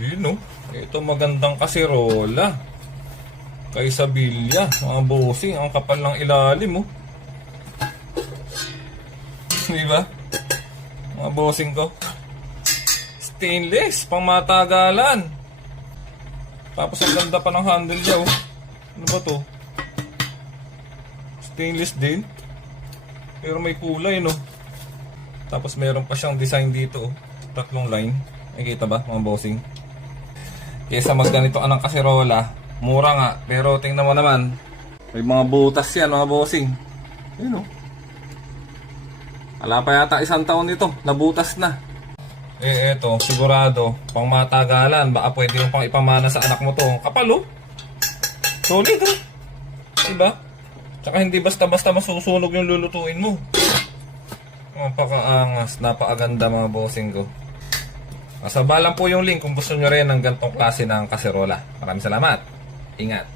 Yun no. Ito magandang kaserola. Kay Sabilya. Mga bossing. Ang kapal ng ilalim oh. Diba? Mga bossing ko. Stainless. Pang matagalan. Tapos ang ganda pa ng handle niya oh. Ano ba to? Stainless din. Pero may kulay no. Tapos meron pa siyang design dito oh. Tatlong line. Nakikita ba mga bossing? Kesa magganito anang kaserola, mura nga. Pero tingnan mo naman, may mga butas yan mga bossing. Yun o. Wala pa yata 1 taon nito, nabutas na. Eh eto, sigurado, pang matagalan. Baka pwede yung pang ipamana sa anak mo to. Kapal o. Solid o. Diba? Tsaka hindi basta-basta masusunog yung lulutuin mo. Napakaangas, napakaganda mga bossing ko. Nasa balang po yung link kung gusto nyo rin ng gantong klase ng kaserola. Maraming salamat. Ingat.